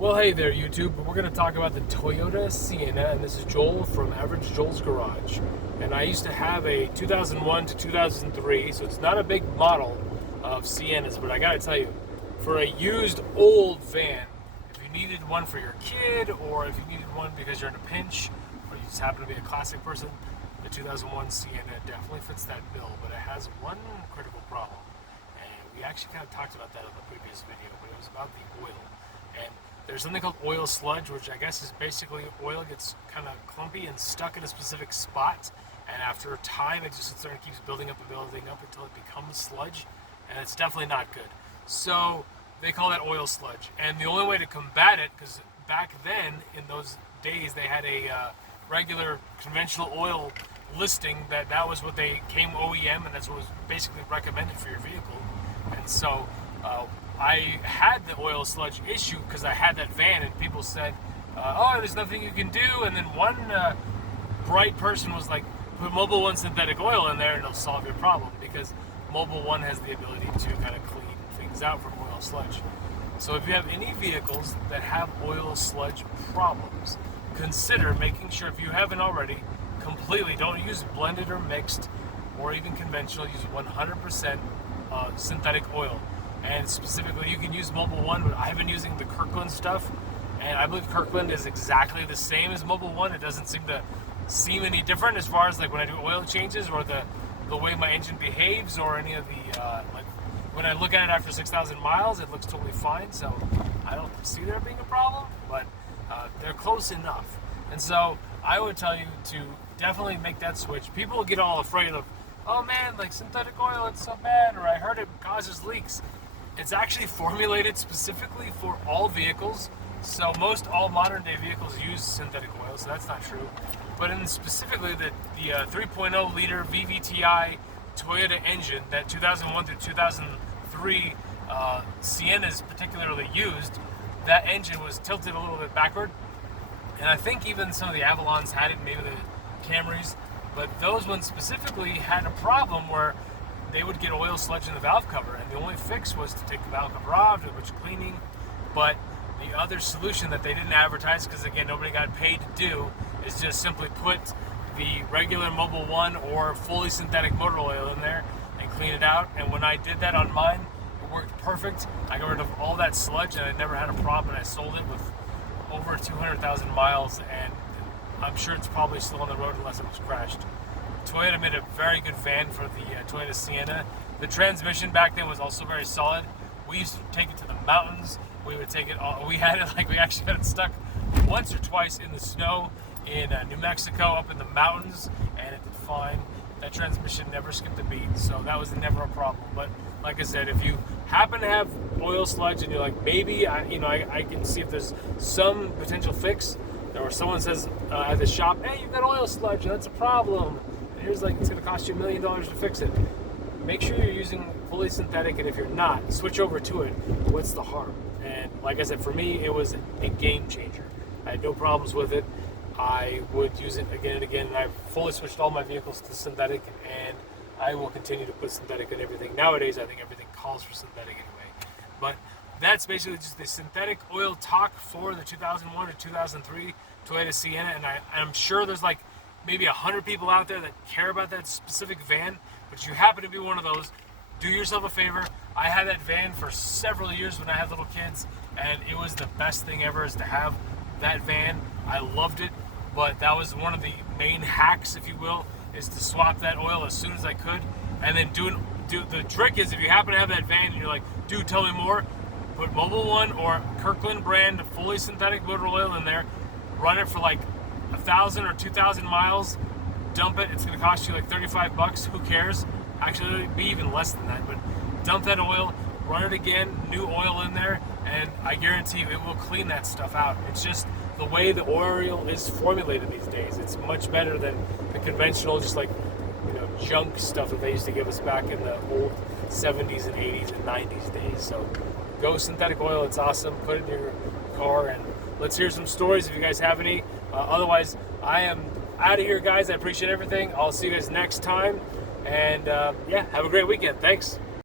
Well, hey there, YouTube. We're going to talk about the Toyota Sienna, and this is Joel from Average Joel's Garage. And I used to have a 2001 to 2003, so it's not a big model of Siennas, but I got to tell you, for a used old van, if you needed one for your kid, or if you needed one because you're in a pinch, or you just happen to be a classic person, the 2001 Sienna definitely fits that bill, but it has one critical problem. And we actually kind of talked about that in the previous video, but it was about the oil. And there's something called oil sludge, which I guess is basically oil gets kind of clumpy and stuck in a specific spot, and after time it just sits there and keeps building up and building up until it becomes sludge, and it's definitely not good. So they call that oil sludge, and the only way to combat it, because back then in those days they had a regular conventional oil listing that was what they came OEM, and that's what was basically recommended for your vehicle. And so I had the oil sludge issue because I had that van, and people said, oh, there's nothing you can do. And then one bright person was like, put Mobil 1 synthetic oil in there and it'll solve your problem, because Mobil 1 has the ability to kind of clean things out from oil sludge. So if you have any vehicles that have oil sludge problems, consider making sure, if you haven't already, completely don't use blended or mixed or even conventional, use 100% synthetic oil. And specifically, you can use Mobil 1, but I've been using the Kirkland stuff, and I believe Kirkland is exactly the same as Mobil 1. It doesn't seem any different as far as like when I do oil changes or the way my engine behaves, or any of the like when I look at it after 6,000 miles, it looks totally fine. So I don't see there being a problem, but they're close enough. And so I would tell you to definitely make that switch. People get all afraid of, oh man, like synthetic oil, it's so bad, or I heard it causes leaks. It's actually formulated specifically for all vehicles. So most all modern day vehicles use synthetic oil, so that's not true. But in specifically the 3.0 liter VVTi Toyota engine that 2001 through 2003 Siennas particularly used, that engine was tilted a little bit backward. And I think even some of the Avalons had it, maybe the Camrys, but those ones specifically had a problem where they would get oil sludge in the valve cover, and the only fix was to take the valve cover off, do a bunch of cleaning. But the other solution that they didn't advertise, because again nobody got paid to do, is just simply put the regular Mobil 1 or fully synthetic motor oil in there and clean it out. And when I did that on mine, it worked perfect. I got rid of all that sludge, and I never had a problem, and I sold it with over 200,000 miles, and I'm sure it's probably still on the road unless it was crashed. Toyota made a very good van for the Toyota Sienna. The transmission back then was also very solid. We used to take it to the mountains. We would take it all, we actually got it stuck once or twice in the snow in New Mexico, up in the mountains, and it did fine. That transmission never skipped a beat, so that was never a problem. But like I said, if you happen to have oil sludge and you're like, maybe I can see if there's some potential fix, or someone says at the shop, hey, you've got oil sludge, that's a problem. Here's like, it's going to cost you $1 million to fix it. Make sure you're using fully synthetic, and if you're not, switch over to it. What's the harm? And like I said, for me, it was a game changer. I had no problems with it. I would use it again and again, and I've fully switched all my vehicles to synthetic, and I will continue to put synthetic in everything. Nowadays, I think everything calls for synthetic anyway. But that's basically just the synthetic oil talk for the 2001 or 2003 Toyota Sienna, and I'm sure there's like maybe 100 people out there that care about that specific van, but you happen to be one of those, do yourself a favor. I had that van for several years when I had little kids, and it was the best thing ever is to have that van. I loved it, but that was one of the main hacks, if you will, is to swap that oil as soon as I could. And then the trick is, if you happen to have that van and you're like, dude, tell me more, put Mobil 1 or Kirkland brand fully synthetic motor oil in there, run it for like 1,000 or 2,000 miles, dump it. It's going to cost you like $35. Who cares? Actually, it'll be even less than that. But dump that oil, run it again, new oil in there, and I guarantee you it will clean that stuff out. It's just the way the oil is formulated these days. It's much better than the conventional, just like junk stuff that they used to give us back in the old 70s and 80s and 90s days. So go synthetic oil. It's awesome. Put it in your car, and let's hear some stories if you guys have any. Otherwise, I am out of here, guys. I appreciate everything. I'll see you guys next time. And yeah, have a great weekend. Thanks.